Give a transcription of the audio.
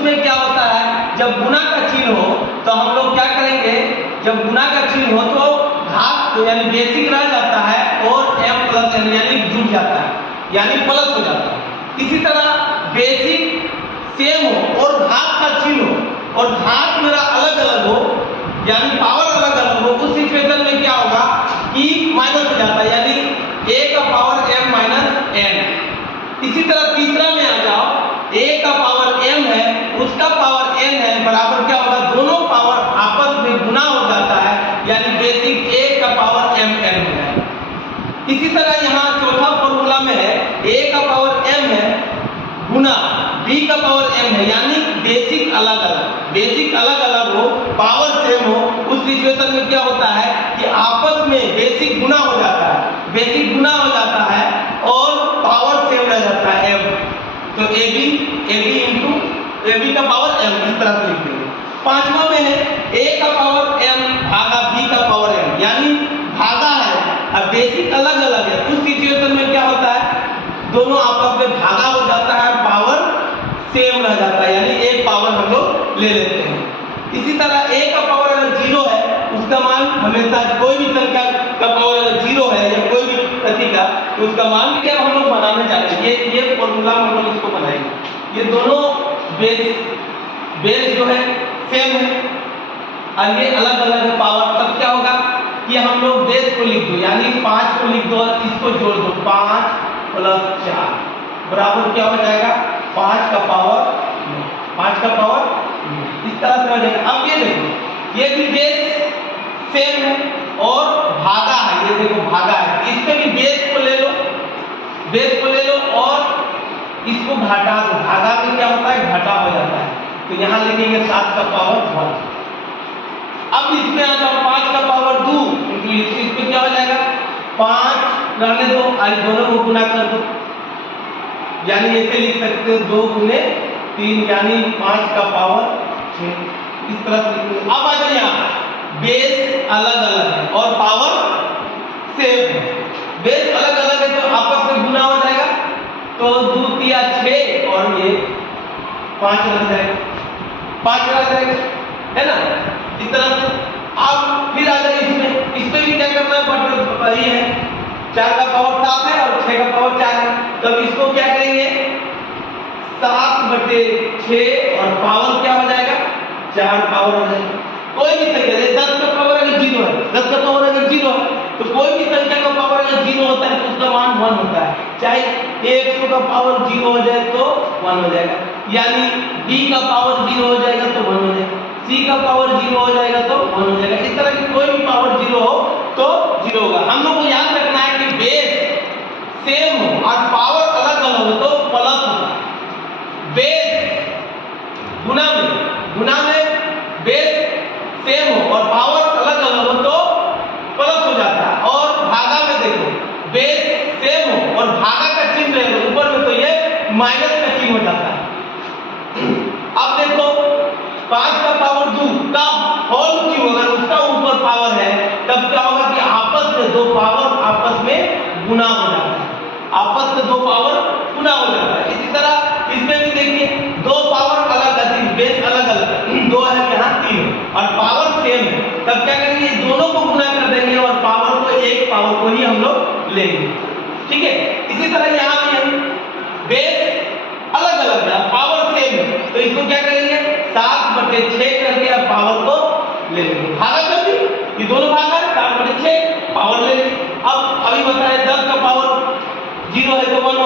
उसमें क्या होता है, जब गुना का चिन्ह हो तो हम लोग क्या करेंगे, जब गुना का चिन्ह हो तो घात यानी बेसिक रह जाता है और m प्लस n यानी जुड़ जाता है, यानी प्लस हो जाता है। इसी तरह बेसिक सेम हो और घात का चिन्ह हो और घात मेरा अलग अलग हो यानी पावर अलग अलग हो, उस सिचुएशन में क्या होगा कि माइनस हो जाता है, यानी a का पावर m माइनस n। इसी तरह तीसरा में आ जाओ, a का पावर m है, उसका पावर n है, बराबर क्या होगा, दोनों पावर आपस में गुना हो जाता है, यानी बेसिक a का पावर m n हो जाएगा। इसी तरह यहाँ चौथा फॉर्मूला में है a का पावर m है गुना b का पावर m है, यानी बेसिक अलग अलग हो, पावर सेम हो, उस सिचुएशन में क्या होता है कि आपस में बेसिक गुना हो जाता है और पावर सेम रह जाता है m। तो ab का पावर m इस तरह से लिख देंगे। पांचवा में है a का पावर m भागा b का पावर m, यानी भागा है अब बेसिक अलग अलग है, उस सिचुएशन में क्या होता है दोनों आपस में भागा हो जाता है, पावर सेम रह जाता है, यानी एक पावर हम लोग ले लेते हैं। इसी तरह a का पावर अगर 0 है, उसका मान हमेशा कोई भी संख्या का पावर अगर 0 है या कोई भी प्रतीक का, तो उसका मान क्या हम लोग बनाने चाहते हैं, ये फॉर्मूला हम लोग इसको बनाएंगे। ये दोनों बेस जो है सेम है और ये अलग अलग है पावर, तब क्या होगा कि हम लोग बेस को लिख दो, यानी 5 को लिख दो और इसको जोड़ दो, 5 प्लस 4 बराबर क्या हो जाएगा 5 का पावर इस तरह से हो जाएगा। अब ये देखो ये भी बेस सेम है और भागा है, ये देखो भागा है, इसमें भी बेस को ले लो और इसको घटा दो, भागा में क्या होता है घटा हो जाता है, तो यहाँ लिखेंगे 7 का पावर 1। अब इसमें आ जाओ 5 का पावर 2, इसमें क्या हो जाएगा 5 रहने दो, आज दोनों को गुना कर दो, यानी ऐसे लिख सकते हो 2 गुने 3 यानी 5 का पावर 6, इस तरह से। अब आ जाइए यहाँ बेस अलग अलग है और पावर सेम है, बेस अलग अलग है तो आपस में गुना हो जाएगा, तो 2 तिया 6 और ये 5 रह जाएगा, है ना, इस तरह से। अब फिर आ जाए इसमें भी क्या करना है, बट वही है 4 का पावर 7 है और 6 का पावर 4 है, तब इसको क्या करेंगे 7/6 और पावर क्या हो जाएगा 4 पावर हो जाएगा। कोई भी संख्या 10 का पावर अगर 0 है, 10 का पावर अगर 0 है तो कोई भी संख्या का पावर अगर 0 होता है तो उसका मान 1 होता है, चाहे 100 का पावर 0 हो जाए तो 1 हो जाएगा, यानी b का पावर 0 हो जाएगा तो 1 हो जाएगा, c का पावर 0 हो जाएगा तो 1 हो जाएगा, इस तरह की कोई भी पावर 0 हो तो 0 होगा। हम लोग को याद रखना है कि बेस सेम हो और पावर अलग अलग हो तो प्लस होगा, बेस गुना में बेस सेम हो और पावर अलग अलग हो तो प्लस हो जाता है, और भागा में देखो बेस सेम हो और भागा का चिन्ह रहेगा ऊपर में तो ये माइनस का चिन्ह हो जाता है। अब देखो 5 का पावर 2 का होल क्यूब अगर उसका ऊपर पावर है तब क्या होगा कि आपस में दो पावर आपस में गुना हो जाता है, आपस में दो पावर गुना हो जाता है। इसी तरह इसमें भी देखिए दो पावर अलग है, बेस अलग अलग है, 2 है यहाँ 3 और पावर सेम है, तब क्या करेंगे दोनों को गुना कर देंगे और पावर को एक पावर को ही हम लोग लेंगे, ठीक है। इसी तरह यहाँ भी हम बेस अलग अलग है पावर सेम है, तो इसको क्या करेंगे 7/6 करके अब पावर को ले लेंगे, भागा कर दी, ये दोनों भागा है 7/6 पावर ले लेंगे। अब अभी बताया 10 का पावर 0 है तो 1